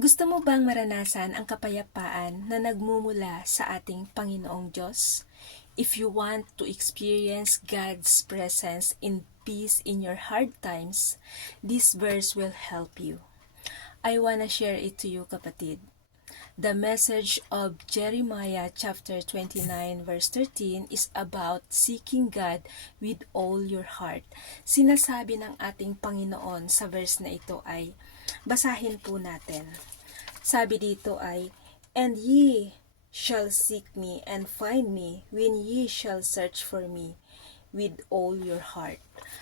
Gusto mo bang maranasan ang kapayapaan na nagmumula sa ating Panginoong Diyos? If you want to experience God's presence in peace in your hard times, this verse will help you. I wanna share it to you, kapatid. The message of Jeremiah chapter 29 verse 13 is about seeking God with all your heart. Sinasabi ng ating Panginoon sa verse na ito ay, basahin po natin. Sabi dito ay, "And ye shall seek me and find me when ye shall search for me with all your heart."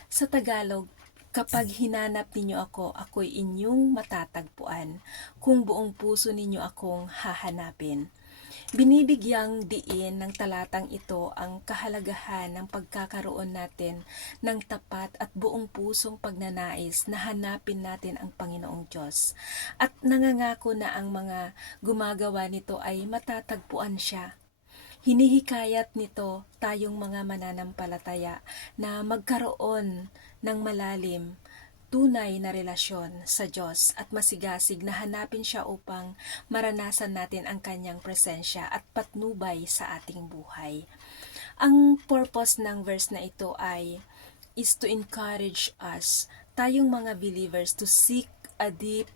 Sa Tagalog, kapag hinanap ninyo ako, ako'y inyong matatagpuan. Kung buong puso ninyo akong hahanapin. Binibigyang diin ng talatang ito ang kahalagahan ng pagkakaroon natin ng tapat at buong pusong pagnanais na hanapin natin ang Panginoong Diyos. At nangangako na ang mga gumagawa nito ay matatagpuan siya. Hinihikayat nito tayong mga mananampalataya na magkaroon ng malalim, tunay na relasyon sa Diyos at masigasig na hanapin siya upang maranasan natin ang kanyang presensya at patnubay sa ating buhay. Ang purpose ng verse na ito is to encourage us, tayong mga believers, to seek a deep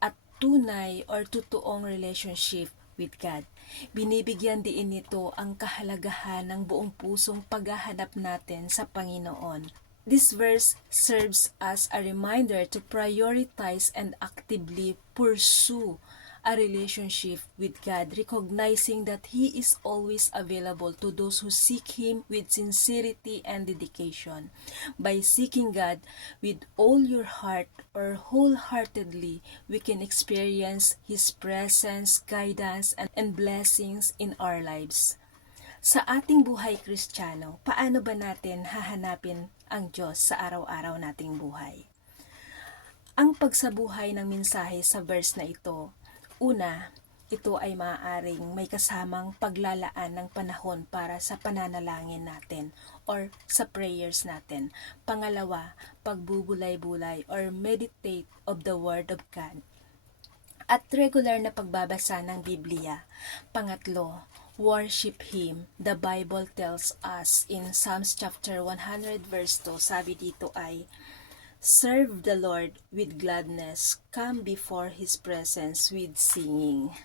at tunay or totoong relationship with God. Binibigyan din nito ang kahalagahan ng buong pusong paghahanap natin sa Panginoon. This verse serves as a reminder to prioritize and actively pursue a relationship with God, recognizing that He is always available to those who seek Him with sincerity and dedication. By seeking God with all your heart or wholeheartedly, we can experience His presence, guidance, and blessings in our lives. Sa ating buhay Kristiyano, paano ba natin hahanapin ang Diyos sa araw-araw nating buhay? Ang pagsabuhay ng mensahe sa verse na ito, una, ito ay maaaring may kasamang paglalaan ng panahon para sa pananalangin natin or sa prayers natin. Pangalawa, pagbubulay-bulay or meditate of the Word of God. At regular na pagbabasa ng Biblia. Pangatlo, worship Him. The Bible tells us in Psalms chapter 100 verse 2, sabi dito ay, "Serve the Lord with gladness, come before His presence with singing."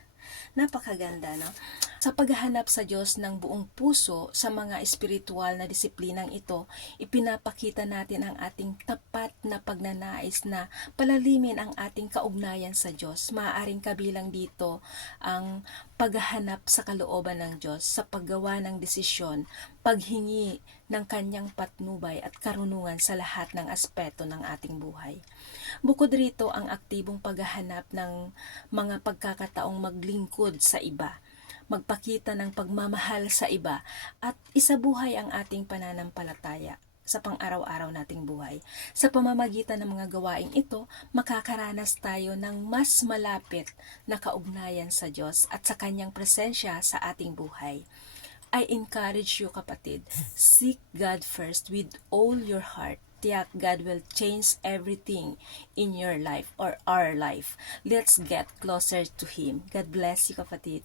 Napakaganda, no? Sa paghahanap sa Diyos ng buong puso sa mga espiritual na disiplinang ito, ipinapakita natin ang ating tapat na pagnanais na palalimin ang ating kaugnayan sa Diyos. Maaaring kabilang dito ang paghahanap sa kalooban ng Diyos, sa paggawa ng desisyon, paghingi ng kanyang patnubay at karunungan sa lahat ng aspeto ng ating buhay. Bukod rito ang aktibong paghahanap ng mga pagkakataong maglingkod sa iba, magpakita ng pagmamahal sa iba at isabuhay ang ating pananampalataya sa pang-araw-araw nating buhay. Sa pamamagitan ng mga gawaing ito, makakaranas tayo ng mas malapit na kaugnayan sa Diyos at sa kanyang presensya sa ating buhay. I encourage you, kapatid, seek God first with all your heart. Tiyak God will change everything in your life or our life. Let's get closer to Him. God bless you, kapatid.